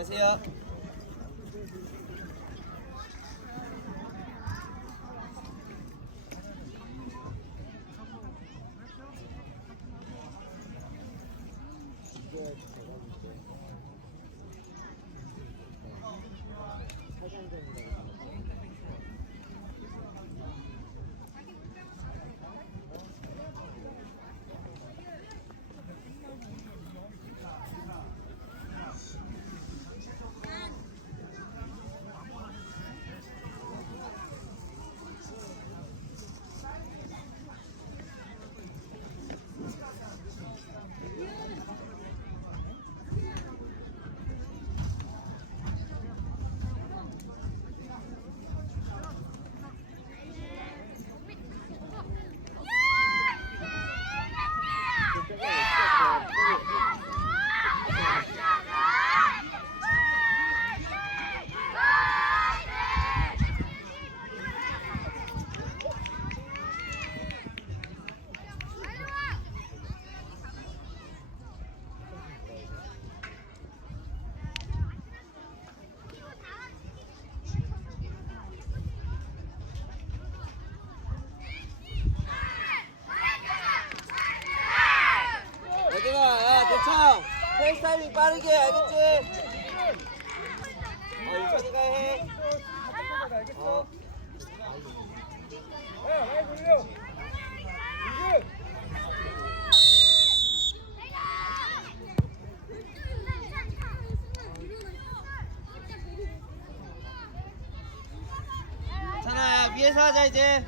안녕하세요. 여기가 야 대청 페이스타이밍 빠르게 알겠지? 어 유찬이가 해. 어. 야, 많이 돌려. 이제 찬아 야 위에서 하자 이제.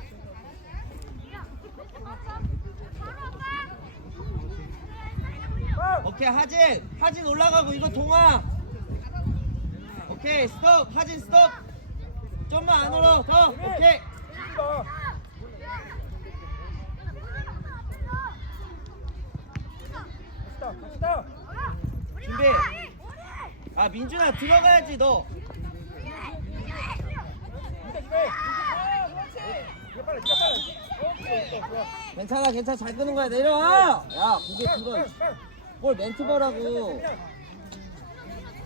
오케이 하진 하진 올라가고 이거 동아. 오케이 스톱 하진 스톱. 좀만 안으로 더 오케이. 봐. 갑시다. 준비. 아 민준아 들어가야지 너. 괜찮아 괜찮아 잘 끄는 거야 내려와. 야 고개 들어. 뭘 멘트 보라고.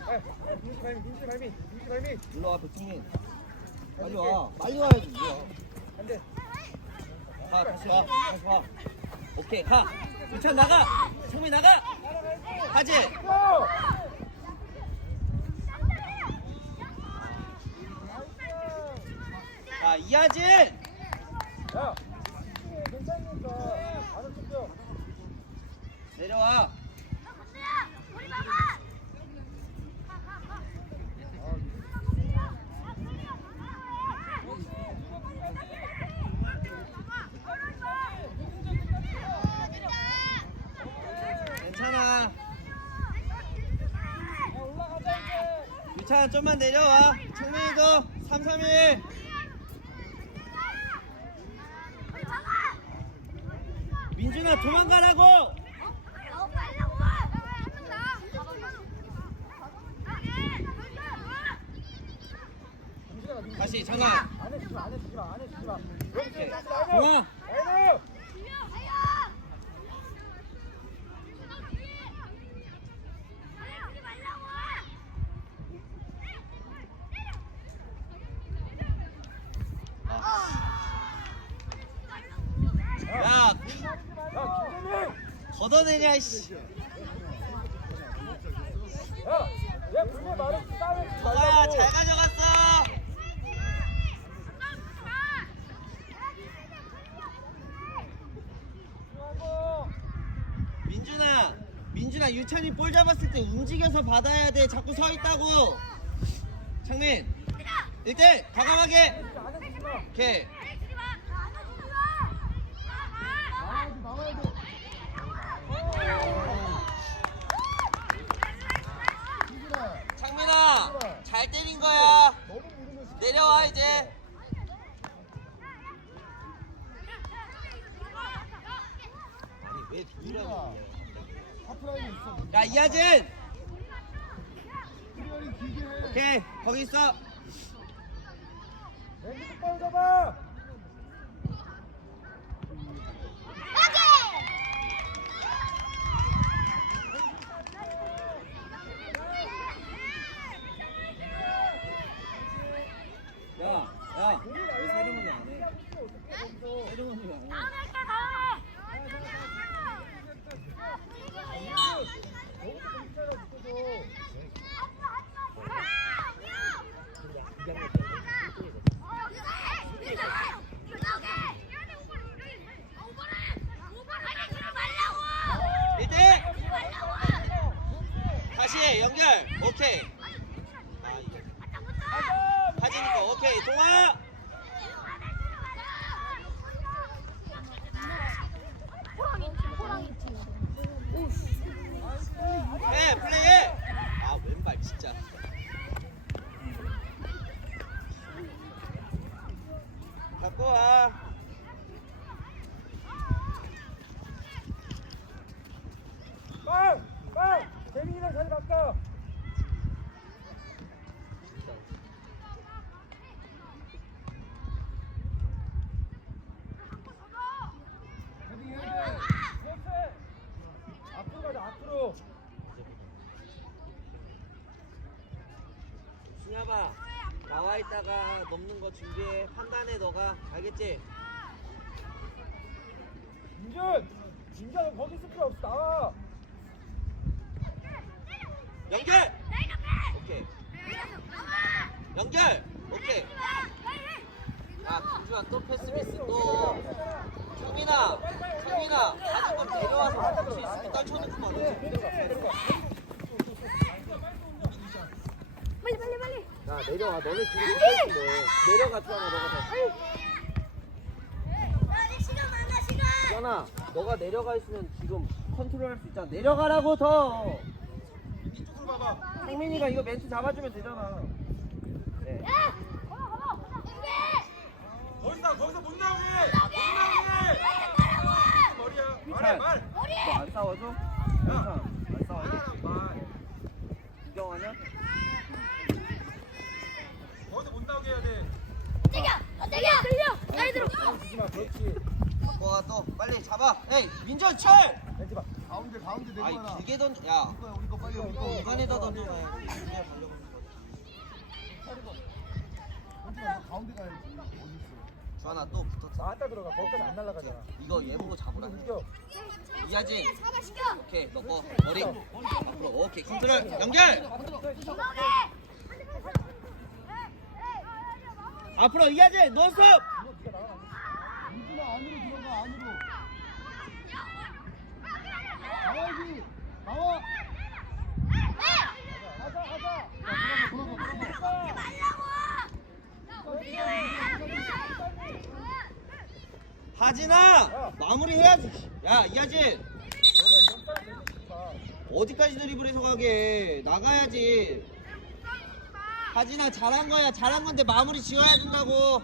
빨리, 빨리, 민지 발미, 민지 발미, 민지 발미. 일로 와 백승민. 빨리 와. 빨리 와야지. 가 다시 와 다시 와. 오케이 가. 유찬 나가. 성민 나가. 하지. 고! 자 이하진. 야, 괜찮으니까 쫓겨. 내려와. 괜찮아. 야, 올라가자 좀만 내려와. 창민이도 3 3 1. 민준아 도망가라고. 다시 전화. 안에 주지 마, 안에 주지 마, 안에 주지 마. 동아. 아이고. 야 야, 김재민. 걷어내냐 이씨. 야, 야, 분명 말했지, 동아야 말라고. 잘 가져갔어. 민준아, 민준아 유찬이 볼 잡았을 때 움직여서 받아야 돼. 자꾸 서 있다고. 창민, 1대 과감하게. 오케이. 给你们报个到 앞으로. 승엽아 나와 있다가 넘는 거 준비해. 판단해 너가. 알겠지? 민준! 민준 거기 있을 필요 없어, 나와. 연결! 오케이. 연결! 오케이. 야 김주환 또 패스 미스 또 성민아 성민아 가는 건 내려와서 할수 있으면 떨쳐놓고 말해 빨리 빨리 빨리. 야 내려와 너네 둘이 붙어있는데 내려가 주환아 너가 더 아니 시간 많아 시간. 주환아 너가 내려가 있으면 지금 컨트롤 할 수 있잖아 내려가라고 더 이쪽으로 봐봐. 성민이가 이거 멘트 잡아주면 되잖아 네. 거기서, 거기서 못 나오게! 못 나오게! 말! 너안 싸워줘? 괜찮아 안 싸워줘? 말. 구경하냐? 거기서 못 나오게 해야 돼. 땡겨 땡겨. 나이 들어. 주지 마, 그렇지. 바꿔가 또 빨리 잡아 에이 민전 철! 가운데 가운데 아이 내려와라. 길게 던져 야 우리 거 우리 거 빨리 우리 거. 중간에다 달려가는 거지 가운데 가야지. 어디 있어? 주환아 또 붙었어 나왔다 들어가. 거기까지 안 날아가잖아. 이거 얘 보고 잡으라. 이하진 사과 시켜. 오케이 너거 머리 앞으로 오케이 컨트롤 연결 앞으로 이하진 논스톱 민준아 안으로 들어가 안으로. 나와야지. 나와. 가자, 가자. 돌아가 돌아가 돌아가. 하진아 마무리 해야지 야 이하진 어디까지 드리블해서 가게 나가야지 하진아 잘한 거야 잘한 건데 마무리 지어야 된다고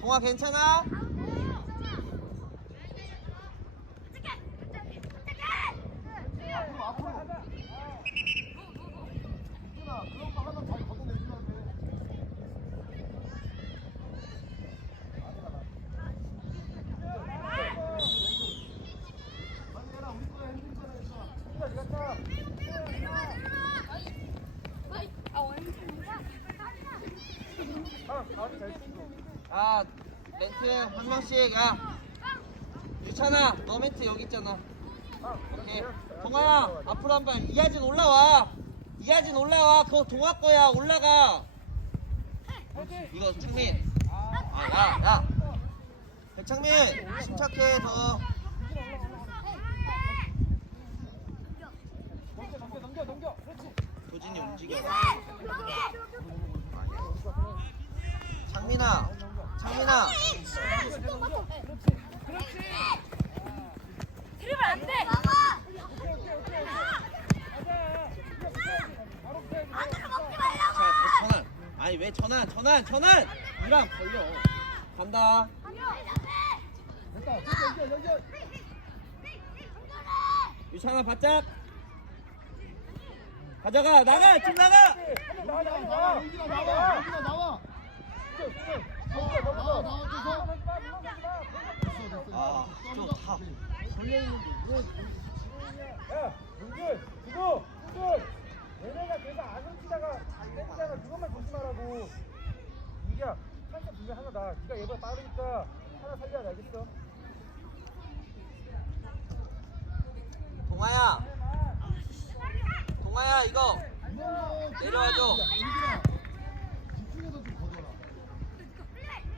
동아 괜찮아? 앞으로 앞으로. 민준아 그런 거 하나 잘 걷어내주면 돼. 빨리 해라 우리 거야 힘들잖아 얘들아. 네가 차. 아, 멘트 한 명씩. 야 유찬아 너 멘트 여기 있잖아. 아, 오케이. 동아야 앞으로 한 발 이하진 올라와. 이하진 올라와. 그거 동아 거야. 올라가. 이거 창민. 아야야. 백창민 침착해 더. 넘겨, 넘겨, 넘겨. 그렇지. 도진이 움직여 창민아 창민아 드리블 안 돼. 오케이, 오케이, 오케이. 가자. 바로 패. 안으로 먹지 자 말라고. 전환 아니 왜 전환 전환 전환 유랑 걸려 간다 됐다. 됐다 연결 연결. 유찬아 바짝 가져가 나가 지금 나가 나와, 나와, 나와 나와. 아좀다 야, 문준, 주고, 문준. 얘네가 계속 안 훔치다가 땡기다가 그것만 조심하라고. 이기야, 한참 분명 하나다. 네가 얘보다 빠르니까 하나 살려야 돼, 알겠어? 동아야 동아야 이거 내려와줘. 민준아 집중해서 좀 걷어라.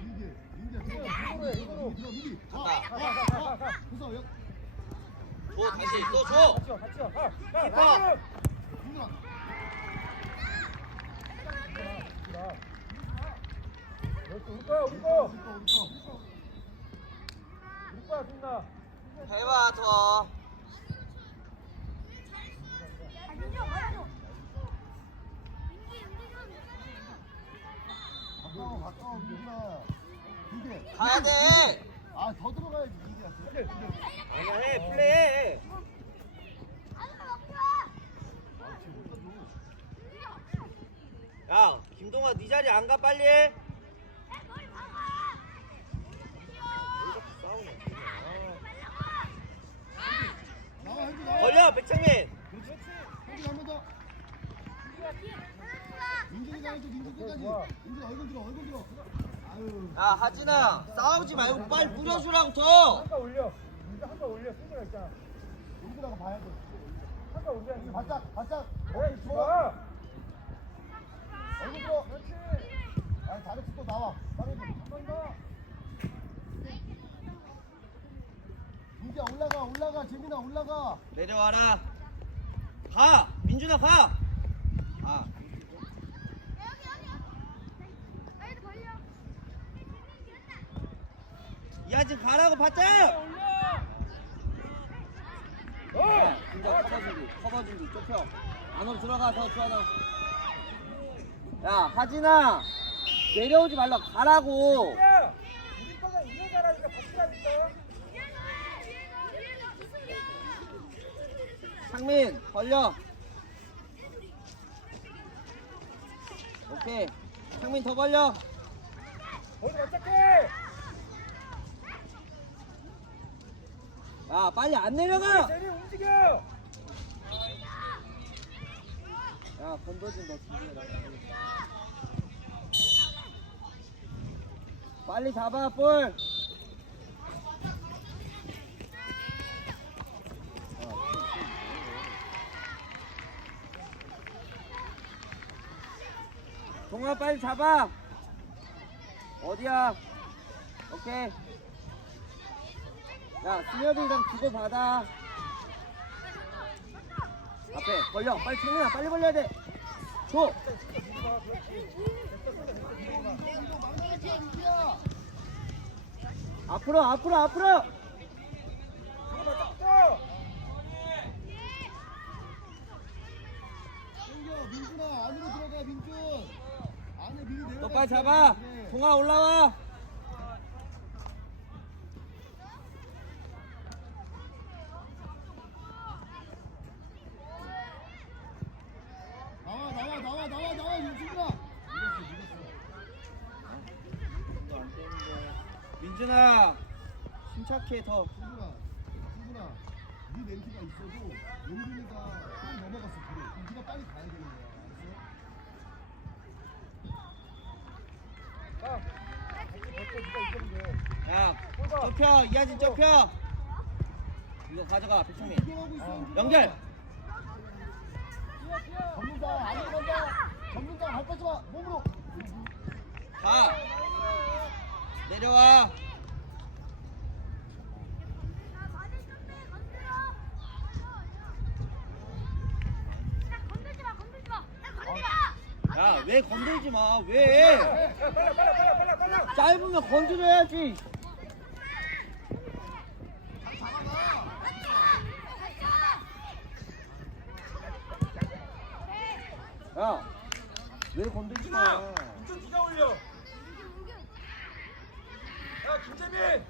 민기 민기 들어. 이거로 해, 이거로. 들어 민기. 간다. 가가가 가. 그래서 여. 줘 다시 또 줘. 같이 와 같이 와 가! 가! 키퍼. 민준아 자, 그렇지 우리 거야 우리 거 우리 거 거야 승나 해봐 더. 가까워 가까워 민준아 가야 돼. 아 더 들어가야지 이게 아니야 해 플레이. 야 김동아 네 자리 안 가 빨리. 나와 현주 나와 걸려 백창민. 현주 한번더 민준이가 해도 민준 끝까지 좋아. 민준 얼굴 들어 얼굴 들어 아유 야 하진아 싸우지 말고 빨리 뿌려주라고 더. 한가 올려. 이제 한가 올려. 승리가 있잖아. 여기다가 봐야 돼. 한가 올려. 이제 바짝 바짝. 어이 좋아. 얼굴 들어 그렇지. 아니 잘했어 또 나와. 빠르게 한번 더. 민지야 올라가 올라가. 재민아 올라가. 내려와라. 가. 민준아 가. 아 이하진 가라고 바짝. 어! 진짜 커버 준비, 커버 준비, 좁혀. 안으로 들어가, 더 좋아져. 야, 하진아! 내려오지 말라, 가라고! 야 우리 거가 이거 잘하니까 바꾸라니까 상민, 벌려! 오케이. 상민 더 벌려! 거기 맞짝해 야, 빨리 안 내려가! 제리 움직여 야, 건도진 너 준비해라. 빨리 잡아, 볼! 동아 빨리 잡아! 어디야? 오케이. 야, 승엽이랑 주고 받아. 앞에 벌려. 빨리 창민아 빨리 벌려야 돼. 줘! 앞으로 앞으로 앞으로. 민준아 안으로 들어가 민준. 안에 미리 너 빨리 잡아. 동아 올라와 나와 나와 나와 나와 민준아 민준아 침착해 더 민준아 민준아 네 멘트가 있어도 용준이가 빨리 넘어갔어 그래 그럼 네가 빨리 가야 되는 거야. 알았어? 자 같이 벗고 네가 이겨면 돼 야 좁혀 이하진 좁혀. 이거 가져가 백창민 있어. 연결. 전문가 안으로 간다 전문가 발 뻗지 마 몸으로. 가. 내려와 야왜 건들지 마왜? 빨라 빨라 짧으면 건드려야지. 야왜 건들지 마. 민준 네가 올려. 야 김재민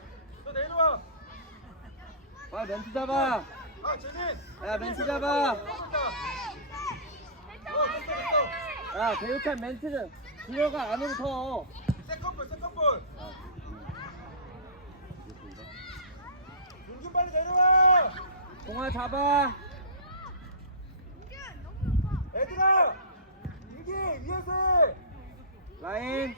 너 내려와. 빨리 멘트 잡아. 아 재민. 야 멘트 잡아. 어 됐어 됐어 야 배우찬 멘트 좀 들어가 안으로 더. 세컨볼 세컨볼. 윤준 빨리 내려와. 동아 잡아. 얘들아 일기 위에서 해. 라인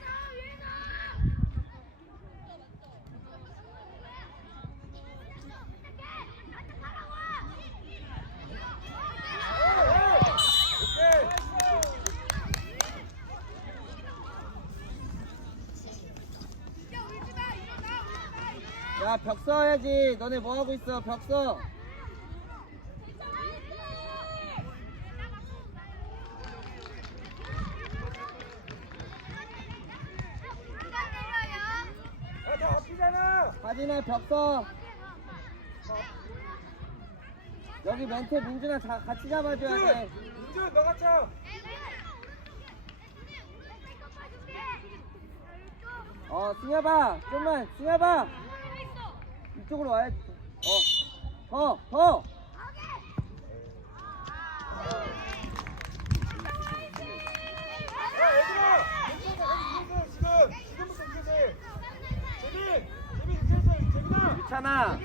야, 벽서 해야지. 너네 뭐 하고 있어? 벽 써. 야, 나 아프잖아. 바지나 벽서 여기 멘트 민준아 자, 같이 잡아줘야 돼. 민준, 민준 너가 쳐. 어, 승엽아, 좀만, 승엽아. 이쪽으로 와야지. 어, 더, 더. 재민아. 유찬아,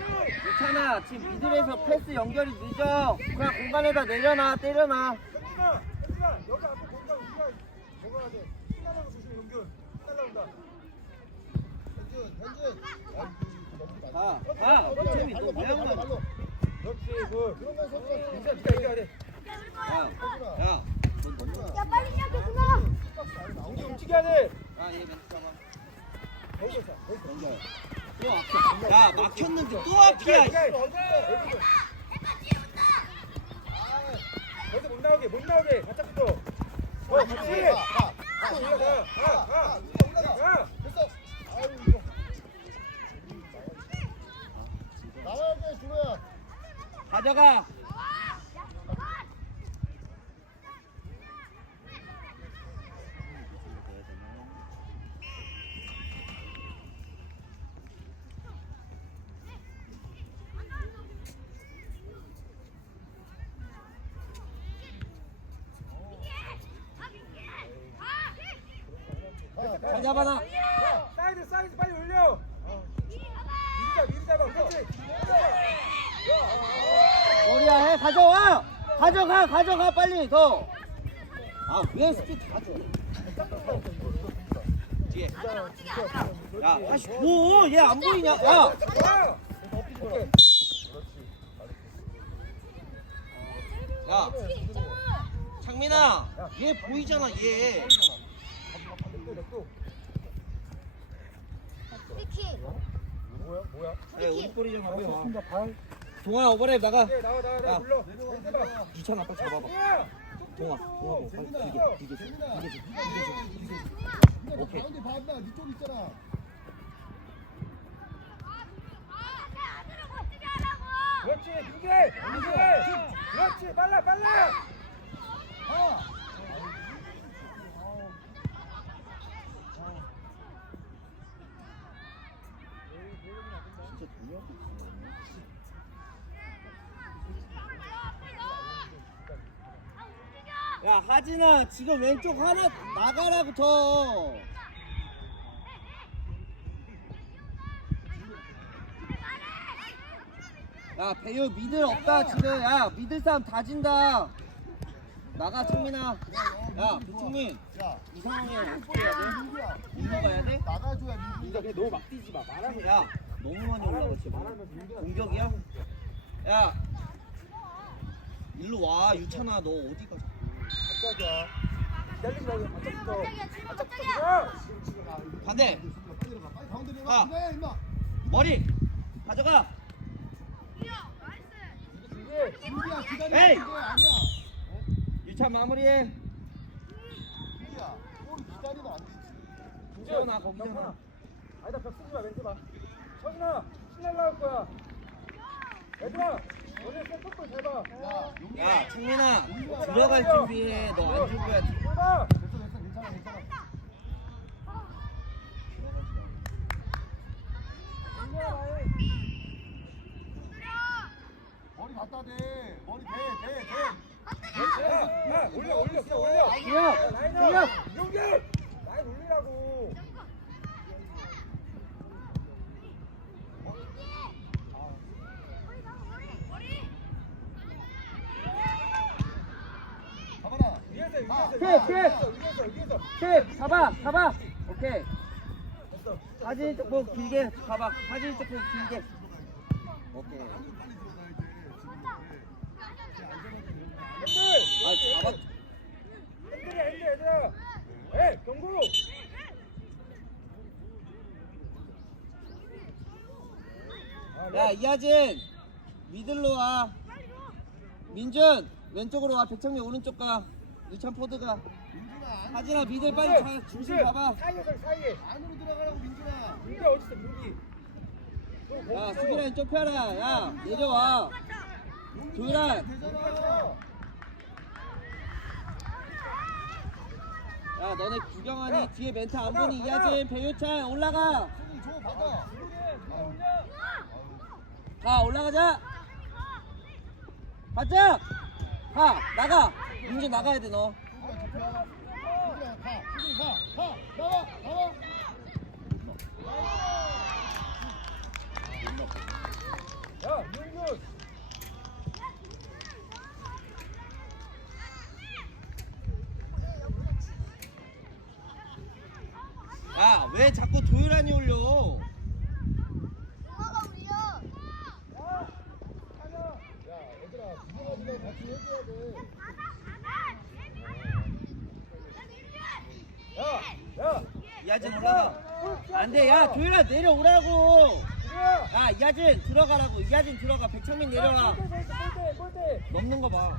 유찬아, 지금 미들에서 패스 연결이 늦어. 그냥 공간에다 내려놔, 때려놔. 가, 가. 가? 발로 그렇지 그. 그러면 선수가 민준 진짜 이겨야 돼. 야, 야. 야 빨리 시작해 승아 민준 움직여야 돼. 아, 얘 멘트 잡아. 거기서 있어. 또 앞에. 야, 막혔는데 또 앞이야. 거기서 못 나오게 못 나오게 바짝 붙어. 어 같이. 또 올라가. 가 가. 가. 됐어 아유 이거 나와야 돼 준호야 가져가. 잘 잡아놔. 사이드 사이드 빨리 올려. 미리 잡아 미리 잡아. 그렇지. 머리야 해 가져와 가져가 가져가 빨리 더아왜 스피드 가져 뒤에 야 다시 뭐얘 안 보이냐 야. 야, 창민아, 얘 보이잖아, 얘. 미키 뭐야 뭐야? 야, 우리 꼬리 좀 앞에 와. 진짜 발. 동아, 오버랩 나가. 네 나와 나와 야. 나와 불러. 내려봐. 유찬 아빠 잡아봐. 뭐야? 동아, 동아, 뭐, 빨리 길게, 길게 줘, 재민아 길게 줘, 네가 길게 줘, 길게 줘. 네가 오케이. 가운데 봐봐 네쪽 있잖아 그렇지 민재 민재. 그렇지 빨라 빨라. 아 진짜 동아. 야, 하진아, 지금 왼쪽 하나 나가라고 더. 야, 배우 미들 없다, 지금. 야, 미들 싸움 다 진다. 나가, 창민아. 야, 배창민. 야 이 상황에 어떻게 해야 돼? 민규야 민규 가야 돼? 나가줘야 민규 민재 그냥 너무 막 뛰지 마. 말하면 야, 너무 많이 올라갔지. 공격이야? 야, 일로 와, 유찬아, 너 어디 가? 갑자 바짝. 바짝 붙어. 반대, 아. 머리 가져가. 민재. 민규야 기다려 에이! 민규야 아니야 유찬 마무리해. 민규야 골 기다리면 안 되지 거기. 세훈아. 아니다 벽 쓰지 마 멘트 봐. 서준아 신날 나올 거야. 얘들아. 야 창민아, 들어갈 준비해. 너안 괜찮아 괜찮아 머리 갖다 대. 머리 대 대대. 야, 야, 올려 올려. 그냥 올려. 승혁, 야, 라인 승혁. 업. 용기. 라인 올리라고. 잡아라 위에서 킥, 잡아, 잡아. 오케이. 사진 조금 길게 가봐. 사진 조금 길게. 오케이. 아, 잡아. 핸들이야 핸들 얘들아. 에 경고. 아, 야, 이하진. 미들로 와. 민준, 왼쪽으로 와. 백창민 오른쪽 가. 유찬 포드가. 민준아 안- 하진아, 미들 빨리 자, 중심 잡아. 사이에 서 사이에. 안으로 들어가라고 민준아. 어디 있어 민기? 야 수비라인 좁혀라. 야 내려와. 조율아. 야 너네 구경하니 뒤에 멘트 안 보니 이하진 배유찬 올라가. 손이 줘 받아. 가 올라가자. 바짝 가 나가. 민준 나가야 돼너 수비야 좁혀. 수비야 가. 수비 야 왜 자꾸 조율안이 올려. 야 얘들아 구경하기랑 같이 해줘야 돼. 이하진 올라가 안돼. 야 조율아 내려오라고. 야야 이하진 들어가라고. 이하진 들어가. 백창민 내려와. 골대. 넘는 거 봐